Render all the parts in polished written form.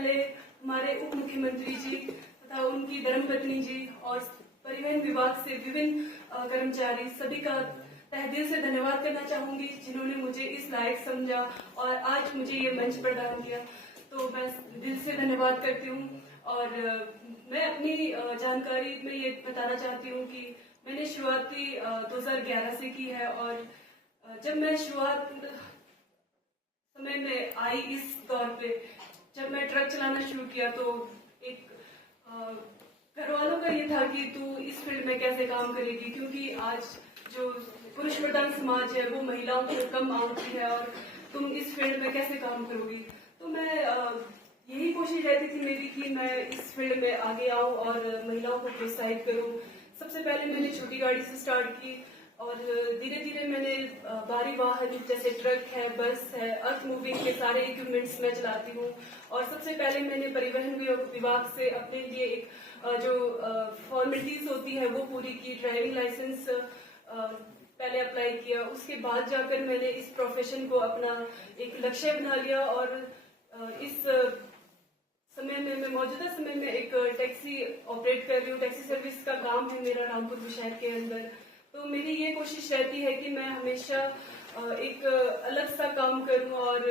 पहले हमारे उप मुख्यमंत्री जी तथा उनकी धर्मपत्नी जी और परिवहन विभाग से विभिन्न कर्मचारी सभी का तहे दिल से धन्यवाद करना चाहूंगी, जिन्होंने मुझे इस लायक समझा और आज मुझे ये मंच प्रदान किया। तो मैं दिल से धन्यवाद करती हूँ। और मैं अपनी जानकारी में ये बताना चाहती हूँ कि मैंने शुरुआती 2011 से की है। और जब मैं शुरुआत समय में आई इस दौर पे, जब मैं ट्रक चलाना शुरू किया तो एक घर वालों का ये था कि तू इस फील्ड में कैसे काम करेगी, क्योंकि आज जो पुरुष प्रधान समाज है वो महिलाओं को कम आंकती है और तुम इस फील्ड में कैसे काम करोगी। तो मैं यही कोशिश रहती थी मेरी कि मैं इस फील्ड में आगे आऊं और महिलाओं को प्रोत्साहित करूं। सबसे पहले मैंने छोटी गाड़ी से स्टार्ट की और धीरे धीरे मैंने भारी वाहन जैसे ट्रक है, बस है, अर्थ मूविंग के सारे इक्विपमेंट्स मैं चलाती हूँ। और सबसे पहले मैंने परिवहन विभाग से अपने लिए एक जो फॉर्मेलिटीज होती है वो पूरी की, ड्राइविंग लाइसेंस पहले अप्लाई किया। उसके बाद जाकर मैंने इस प्रोफेशन को अपना एक लक्ष्य बना लिया और इस समय में मैं मौजूदा समय में एक टैक्सी ऑपरेट कर रही हूँ। टैक्सी सर्विस का काम है मेरा रामपुर बुशहर के अंदर। तो मेरी ये कोशिश रहती है कि मैं हमेशा एक अलग सा काम करूं और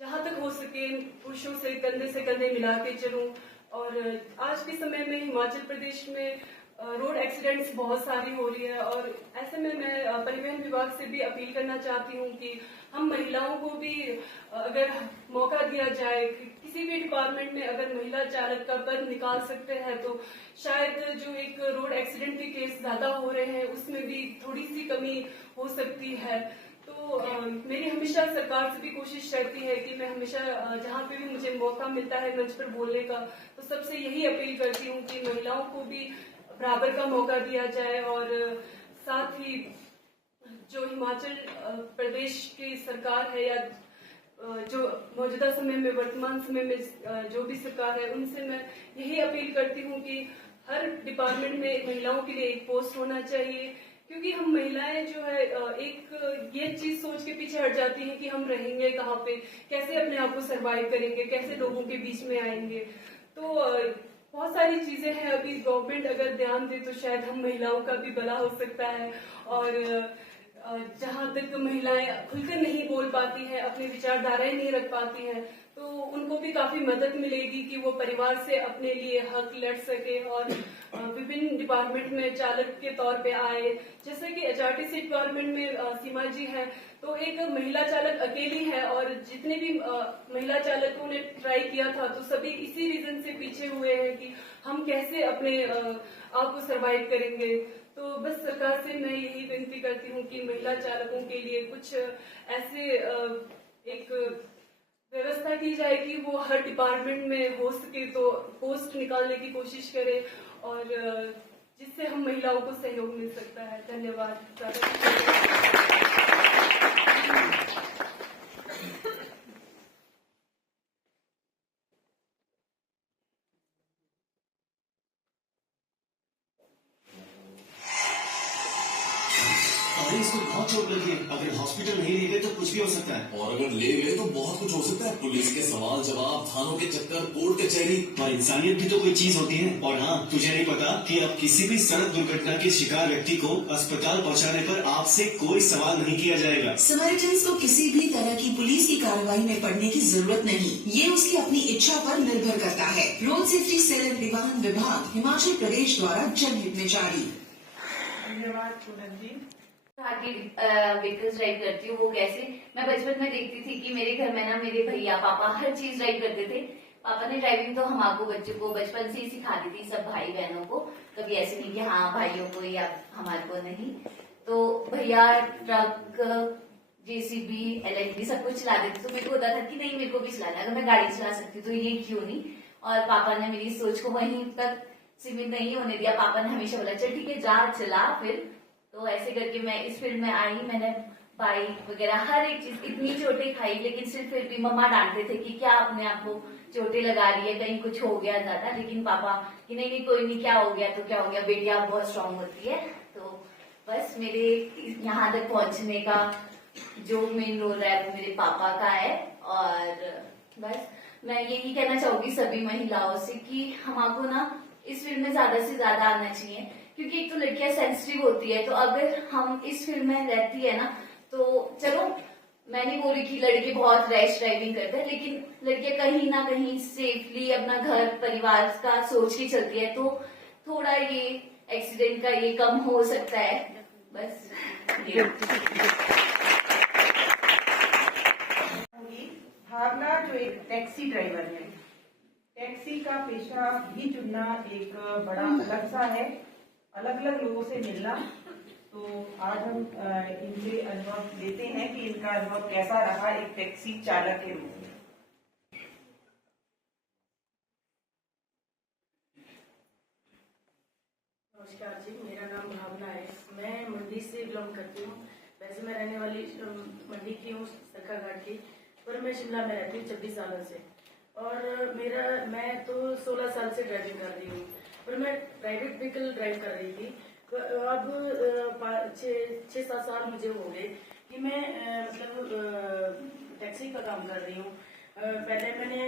जहां तक हो सके पुरुषों से कंधे मिला के चलूं। और आज के समय में हिमाचल प्रदेश में रोड एक्सीडेंट्स बहुत सारी हो रही है और ऐसे में मैं परिवहन विभाग से भी अपील करना चाहती हूँ कि हम महिलाओं को भी अगर मौका दिया जाए, किसी भी डिपार्टमेंट में अगर महिला चालक का पद निकाल सकते हैं तो शायद जो एक रोड एक्सीडेंट के केस ज्यादा हो रहे हैं उसमें भी थोड़ी सी कमी हो सकती है। तो मेरी हमेशा सरकार से भी कोशिश रहती है कि मैं हमेशा जहाँ पे भी मुझे मौका मिलता है मंच पर बोलने का, तो सबसे यही अपील करती हूँ कि महिलाओं को भी बराबर का मौका दिया जाए। और साथ ही जो हिमाचल प्रदेश की सरकार है या जो मौजूदा समय में वर्तमान समय में जो भी सरकार है, उनसे मैं यही अपील करती हूँ कि हर डिपार्टमेंट में महिलाओं के लिए एक पोस्ट होना चाहिए, क्योंकि हम महिलाएं जो है एक ये चीज सोच के पीछे हट जाती हैं कि हम रहेंगे कहाँ पे, कैसे अपने आप को सरवाइव करेंगे, कैसे लोगों के बीच में आएंगे। तो बहुत सारी चीजें हैं, अभी गवर्नमेंट अगर ध्यान दे तो शायद हम महिलाओं का भी भला हो सकता है। और जहाँ तक महिलाएं खुलकर नहीं बोल पाती हैं, अपनी विचारधाराएं नहीं रख पाती हैं, तो उनको भी काफी मदद मिलेगी कि वो परिवार से अपने लिए हक लड़ सके और विभिन्न डिपार्टमेंट में चालक के तौर पे आए। जैसे कि एचआरटीसी डिपार्टमेंट में सीमा जी है, तो एक महिला चालक अकेली है और जितने भी महिला चालकों ने ट्राई किया था तो सभी इसी रीजन से पीछे हुए हैं कि हम कैसे अपने आप को सरवाइव करेंगे। तो बस सरकार से मैं यही विनती करती हूँ कि महिला चालकों के लिए कुछ ऐसे एक व्यवस्था की जाए कि वो हर डिपार्टमेंट में हो सके तो पोस्ट निकालने की कोशिश करे और जिससे हम महिलाओं को सहयोग मिल सकता है। धन्यवाद। इसको बहुत चोट लगी है, अगर हॉस्पिटल नहीं ले गए तो कुछ भी हो सकता है। और अगर ले गए तो बहुत कुछ हो सकता है। पुलिस के सवाल जवाब, थानों के चक्कर, कोर्ट कचहरी। और इंसानियत भी तो कोई चीज होती है। और हाँ, तुझे नहीं पता कि अब किसी भी सड़क दुर्घटना के शिकार व्यक्ति को अस्पताल पहुंचाने पर आपसे कोई सवाल नहीं किया जाएगा। समारिटन्स को किसी भी तरह की पुलिस की कार्रवाई में पड़ने की जरूरत नहीं, ये उसकी अपनी इच्छा पर निर्भर करता है। रोड सेफ्टी सेल एंड परिवहन विभाग हिमाचल प्रदेश द्वारा जनहित में जारी। धन्यवाद पूनम जी। व्हीकल्स ड्राइव करती हूँ। वो कैसे, मैं बचपन में देखती थी कि मेरे घर में ना मेरे भैया पापा हर चीज ड्राइव करते थे। पापा ने ड्राइविंग तो हमको बच्चों को बचपन से ही सिखा दी थी, सब भाई बहनों को। कभी ऐसे नहीं कि हाँ भाइयों को या हमारे को नहीं। तो भैया ट्रक, जेसीबी, एलएनजी सब कुछ चला देते, तो मेरे को होता था कि नहीं मेरे को भी चलाना है, अगर मैं गाड़ी चला सकती तो ये क्यों नहीं। और पापा ने मेरी सोच को वहीं तक सीमित नहीं होने दिया। पापा ने हमेशा बोला चल ठीक है जा चला फिर। तो ऐसे करके मैं इस फील्ड में आई। मैंने बाइक वगैरह हर एक चीज, इतनी चोटें खाई, लेकिन सिर्फ फिर भी मम्मा डांटते थे कि क्या अपने आप को चोटें लगा रही है, कहीं कुछ हो गया ज्यादा। लेकिन पापा कि नहीं नहीं कोई नहीं, क्या हो गया तो क्या हो गया, बेटियां बहुत स्ट्रांग होती है। तो बस मेरे यहाँ तक पहुंचने का जो मेन रोल है वो मेरे पापा का है। और बस मैं यही कहना चाहूंगी सभी महिलाओं से कि हमको ना इस फील्ड में ज्यादा से ज्यादा आना चाहिए, क्योंकि एक तो लड़कियां सेंसिटिव होती है, तो अगर हम इस फील्ड में रहती है ना, तो चलो मैं नहीं बोल रही कि लड़के बहुत रैश ड्राइविंग करते हैं, लेकिन लड़कियां कहीं ना कहीं सेफली अपना घर परिवार का सोच के चलती है, तो थोड़ा ये एक्सीडेंट का ये कम हो सकता है। बस ये। भावना जो एक टैक्सी ड्राइवर है, टैक्सी का पेशा भी चुनना एक बड़ा अलग सा है, अलग अलग लोगों से मिलना। तो आज हम इनसे अनुभव लेते हैं कि इनका अनुभव कैसा रहा एक टैक्सी चालक के रूप में। नमस्कार जी, मेरा नाम भावना है। मैं मंडी से बिलोंग करती हूँ। वैसे मैं रहने वाली मंडी की हूँ, सरकाघाट की, पर मैं शिमला में रहती हूँ 26 सालों से। और मैं तो 16 साल से ड्राइविंग कर रही हूँ, पर मैं प्राइवेट व्हीकल ड्राइव कर रही थी। अब 6-7 साल मुझे हो गए कि मैं टैक्सी का काम कर रही हूँ। पहले मैंने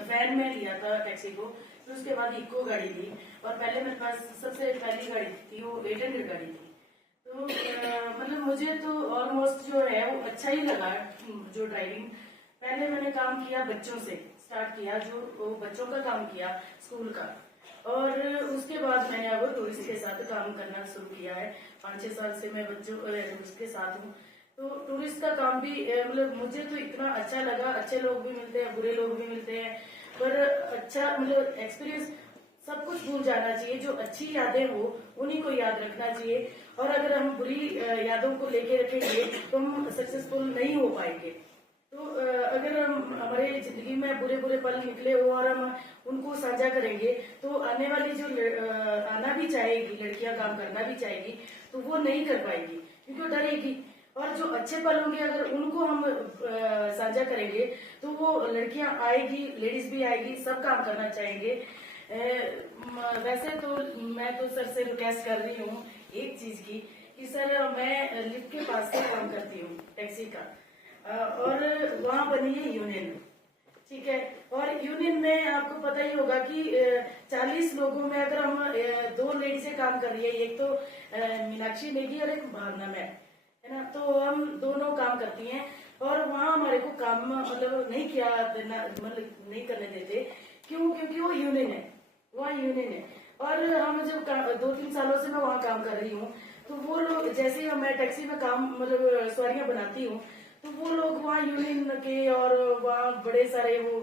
वैन में लिया था टैक्सी को, फिर उसके बाद इको गाड़ी ली, और पहले मेरे पास सबसे पहली गाड़ी थी वो 800 गाड़ी थी। तो मुझे तो ऑलमोस्ट जो है वो अच्छा ही लगा जो ड्राइविंग। पहले मैंने काम किया बच्चों से स्टार्ट किया, जो बच्चों का काम किया स्कूल का, और उसके बाद मैंने अब टूरिस्ट के साथ काम करना शुरू किया है। 5-6 साल से मैं बच्चों टूरिस्ट के साथ हूँ। तो टूरिस्ट का काम भी मुझे तो इतना अच्छा लगा। अच्छे लोग भी मिलते हैं, बुरे लोग भी मिलते हैं, पर अच्छा एक्सपीरियंस। सब कुछ भूल जाना चाहिए, जो अच्छी यादें हो उन्हीं को याद रखना चाहिए। और अगर हम बुरी यादों को लेके रखेंगे तो हम सक्सेसफुल नहीं हो पाएंगे। तो अगर हम हमारे जिंदगी में बुरे बुरे पल निकले हो और हम उनको साझा करेंगे, तो आने वाली जो आना भी चाहेगी, लड़कियां काम करना भी चाहेगी, तो वो नहीं कर पाएगी क्योंकि वो डरेगी। और जो अच्छे पल होंगे अगर उनको हम साझा करेंगे, तो वो लड़कियां आएगी, लेडीज भी आएगी, सब काम करना चाहेंगे। वैसे तो मैं तो सर से रिक्वेस्ट कर रही हूँ एक चीज की, कि सर मैं लिफ्ट के पास से काम करती हूँ टैक्सी का, और वहाँ बनी है यूनियन, ठीक है। और यूनियन में आपको पता ही होगा कि 40 लोगों में अगर हम 2 लेडी से काम कर रही है, एक तो मीनाक्षी नेगी और एक भावना मैम, है ना। तो हम दोनों काम करती हैं, और वहाँ हमारे को काम नहीं किया नहीं करने देते। क्यों? क्योंकि वो यूनियन है, वहाँ यूनियन है। और हम जब 2-3 सालों से मैं वहाँ काम कर रही हूँ, तो वो लोग जैसे ही मैं टैक्सी में काम सवारियां बनाती हूँ, तो वो लोग वहाँ यूनियन के और वहाँ बड़े सारे वो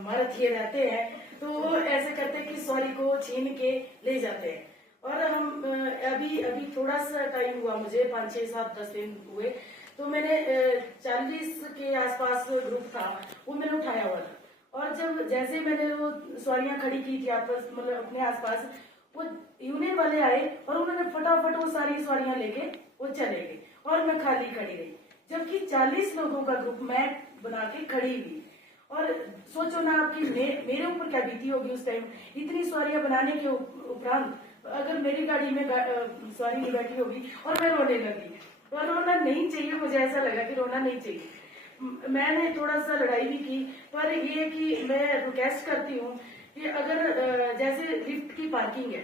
मर्द ये रहते हैं, तो वो ऐसे करते हैं कि सवारी को छीन के ले जाते हैं। और हम अभी थोड़ा सा टाइम हुआ मुझे, 5, 6, 7, 10 दिन हुए, तो मैंने 40 के आसपास ग्रुप था वो मैंने उठाया हुआ था। और जब जैसे मैंने वो सवारियां खड़ी की थी आपस अपने आसपास, वो यूनियन वाले आए और उन्होंने फटाफट वो सारी सवारियां लेके वो चले गए, और मैं खाली खड़ी रही, जबकि 40 लोगों का ग्रुप मैं बना के खड़ी हुई। और सोचो ना आपकी मेरे ऊपर क्या बीती होगी उस टाइम। इतनी सवारियां बनाने के उपरांत अगर मेरी गाड़ी में सवारी नहीं बैठी होगी और मैं रोने लगी, और रोना नहीं चाहिए, मुझे ऐसा लगा कि रोना नहीं चाहिए। मैंने थोड़ा सा लड़ाई भी की, पर ये कि मैं रिक्वेस्ट करती हूँ कि अगर जैसे लिफ्ट की पार्किंग है,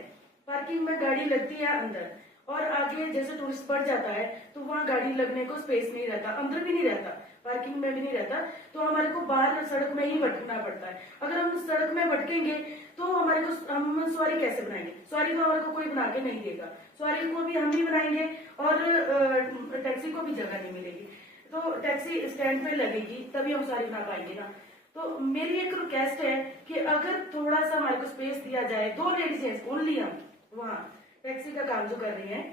पार्किंग में गाड़ी लगती है अंदर, और आगे जैसे टूरिस्ट बढ़ जाता है तो वहाँ गाड़ी लगने को स्पेस नहीं रहता, अंदर भी नहीं रहता, पार्किंग में भी नहीं रहता, तो हमारे को बाहर सड़क में ही भटकना पड़ता है। अगर हम सड़क में भटकेंगे तो हमारे को हम सवारी कैसे बनाएंगे? सवारी तो हमारे को कोई बना के नहीं देगा, सवारी को भी हम ही बनाएंगे, और टैक्सी को भी जगह नहीं मिलेगी। तो टैक्सी स्टैंड पे लगेगी तभी हम सवारी बना पाएंगे ना। तो मेरी एक रिक्वेस्ट है कि अगर थोड़ा सा हमारे को स्पेस दिया जाए, 2 लेडीज ओनली हम वहाँ टैक्सी का काम जो कर रही हैं,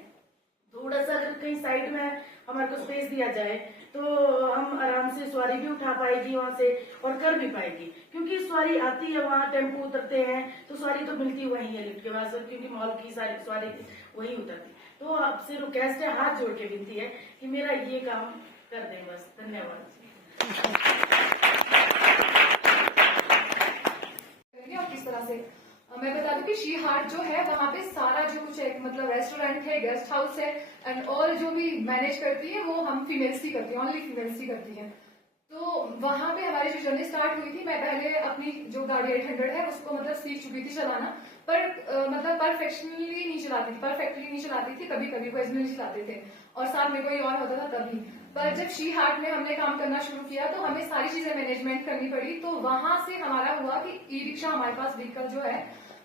थोड़ा सा अगर कहीं साइड में हमारे को स्पेस दिया जाए, तो हम आराम से सवारी भी उठा पाएगी वहां से, और कर भी पाएगी। क्योंकि सवारी आती है वहाँ, टेम्पो उतरते हैं, तो सवारी तो मिलती वही है लिफ्ट के पास, क्योंकि मॉल की सारी सवारी वही उतरती। तो आपसे रिक्वेस्ट है, हाथ जोड़ के विनती है कि मेरा ये काम कर दें बस। धन्यवाद। और किस तरह से मैं बता दूं कि शी हार्ट जो है वहाँ पे सारा जो कुछ है, मतलब रेस्टोरेंट है, गेस्ट हाउस है, एंड ऑल जो भी मैनेज करती है वो हम फीमेल्स ही करती हैं, ओनली फीमेल्स ही करती हैं। तो वहां पे हमारी जो जर्नी स्टार्ट हुई थी, मैं पहले अपनी जो गाड़ी 800 है उसको मतलब सीख चुकी थी चलाना, पर मतलब परफेक्टली नहीं चलाती थी, कभी कभी ओकेजनली चलाते थे और साथ में कोई और होता था तभी। पर जब शी हार्ट में हमने काम करना शुरू किया तो हमें सारी चीजें मैनेजमेंट करनी पड़ी, तो वहां से हमारा हुआ कि ई रिक्शा हमारे पास व्हीकल जो है,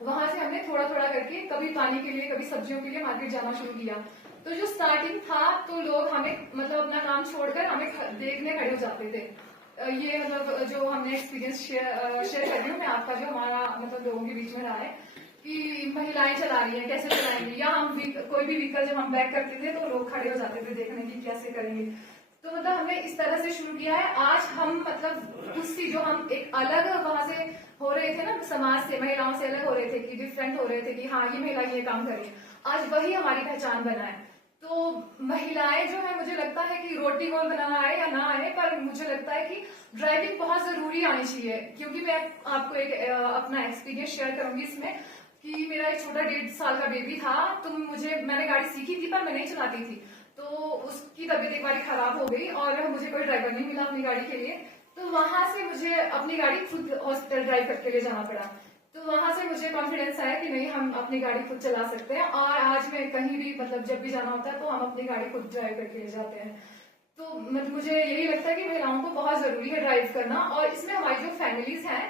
वहां से हमने थोड़ा थोड़ा करके कभी पानी के लिए कभी सब्जियों के लिए मार्केट जाना शुरू किया। तो जो स्टार्टिंग था तो लोग हमें मतलब अपना काम छोड़कर हमें देखने खड़े हो जाते थे। ये मतलब जो हमने एक्सपीरियंस शेयर कर रही हूँ मैं आपका, जो हमारा मतलब लोगों के बीच में रहा है कि महिलाएं चला रही हैं कैसे चलाएंगी, या हम कोई भी व्हीकल जब हम बैक करते थे तो लोग खड़े हो जाते थे देखने की कैसे करेंगे। तो मतलब हमने इस तरह से शुरू किया है। आज हम मतलब उसकी जो हम एक अलग वहां से हो रहे थे ना, समाज से महिलाओं से अलग हो रहे थे कि डिफरेंट हो रहे थे कि हाँ ये महिला ये काम कर रही है, आज वही हमारी पहचान बना है। तो महिलाएं जो है, मुझे लगता है कि रोटी गोल बनाना आए या ना आए, पर मुझे लगता है कि ड्राइविंग बहुत जरूरी आनी चाहिए। क्योंकि मैं आपको एक अपना एक्सपीरियंस शेयर करूंगी इसमें कि मेरा एक छोटा 1.5 साल का बेबी था, तो मैंने गाड़ी सीखी थी पर मैं नहीं चलाती थी, तो उसकी तबीयत एक बार खराब हो गई और मुझे कोई ड्राइवर नहीं मिला अपनी गाड़ी के लिए, तो वहां से मुझे अपनी गाड़ी खुद हॉस्पिटल ड्राइव करके ले जाना पड़ा। तो वहां से मुझे कॉन्फिडेंस आया कि नहीं, हम अपनी गाड़ी खुद चला सकते हैं, और आज मैं कहीं भी मतलब जब भी जाना होता है तो हम अपनी गाड़ी खुद ड्राइव करके ले जाते हैं। तो मतलब मुझे यही लगता है कि महिलाओं को बहुत जरूरी है ड्राइव करना, और इसमें हमारी जो फैमिलीज हैं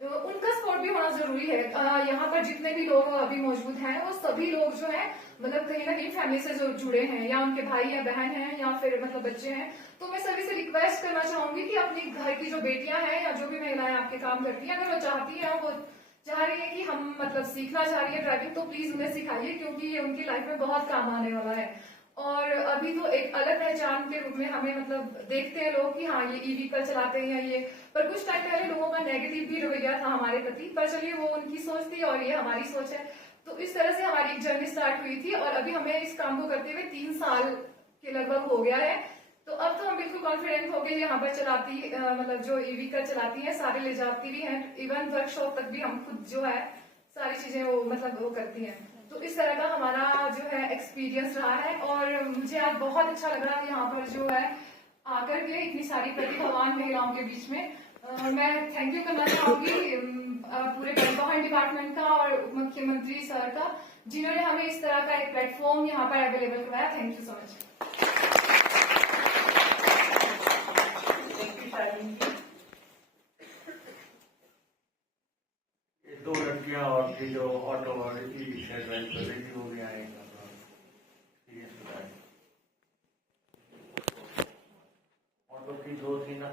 तो उनका सपोर्ट भी होना जरूरी है। यहाँ पर जितने भी लोग अभी मौजूद हैं वो सभी लोग जो है मतलब कहीं ना कहीं फैमिली से जो जुड़े हैं, या उनके भाई या बहन हैं या फिर मतलब बच्चे हैं। तो मैं सभी से रिक्वेस्ट करना चाहूंगी कि अपनी घर की जो बेटियां हैं या जो भी महिलाएं आपके काम करती हैं, अगर वो चाहती है, वो चाह रही है कि हम मतलब सीखना चाह रही है ड्राइविंग, तो प्लीज उन्हें सिखाइए, क्योंकि ये उनकी लाइफ में बहुत काम आने वाला है। और अभी तो एक अलग पहचान के रूप में हमें मतलब देखते हैं लोग कि हाँ ये ई व्हीकल चलाते हैं ये, पर कुछ टाइम पहले लोगों का नेगेटिव भी रवैया था हमारे प्रति, पर चलिए वो उनकी सोच थी और ये हमारी सोच है। तो इस तरह से हमारी एक जर्नी स्टार्ट हुई थी, और अभी हमें इस काम को करते हुए 3 साल के लगभग हो गया है। तो अब तो हम बिल्कुल कॉन्फिडेंट हो गए, यहाँ पर चलाती मतलब जो ई व्हीकल चलाती है सारे ले जाती भी हैं, इवन वर्कशॉप तक भी हम खुद जो है सारी चीजें वो मतलब वो करती हैं। तो इस तरह का हमारा जो है एक्सपीरियंस रहा है, और मुझे आज बहुत अच्छा लग रहा है यहाँ पर जो है आकर के इतनी सारी प्रतिभावान महिलाओं के बीच में। मैं थैंक यू करना चाहूंगी पूरे परिवहन डिपार्टमेंट का और मुख्यमंत्री सर का, जिन्होंने हमें इस तरह का एक प्लेटफॉर्म यहाँ पर अवेलेबल कराया। Thank you so much. ये 2 लड़कियां और थी जो ऑटो वाली रिक्शा ड्राइव कर रही थी, वो भी आएगा ऑटो की 2 थी ना।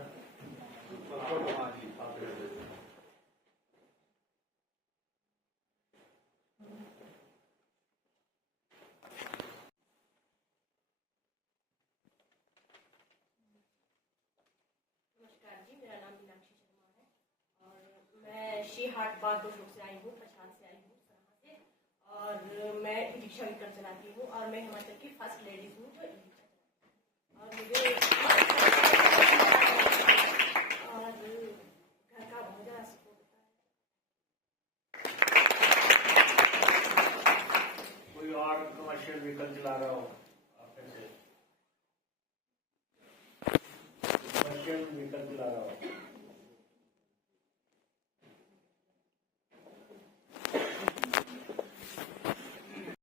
नमस्कार जी, मेरा नाम मीनाक्षी शर्मा है और मैं शी हार्ट बाग बुजुर्ग से आई हूँ, पछाड़ से आई हूँ, सराहा से। और मैं ई रिक्शा व्हीकल चलाती हूँ और मैं हिमाचल की फर्स्ट लेडीज हूँ जो ई रिक्शा चलाती हूँ। और मुझे और घर का बहुत ज़्यादा सपोर्ट होता है। कोई और कमर्शियल व्हीकल चला रहा हो आप में से, कमर्शियल व्हीकल चला रहा हो?